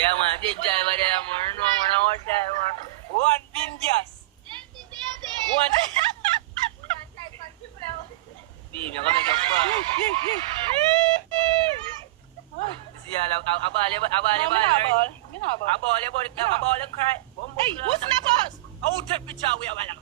Yeah, man, big driver there, man. No, man, all time, man. One bin gas. One. Beam, you're gonna make a far. See, abal, cry. Hey, who's in the bus? I'll take picture with you, man.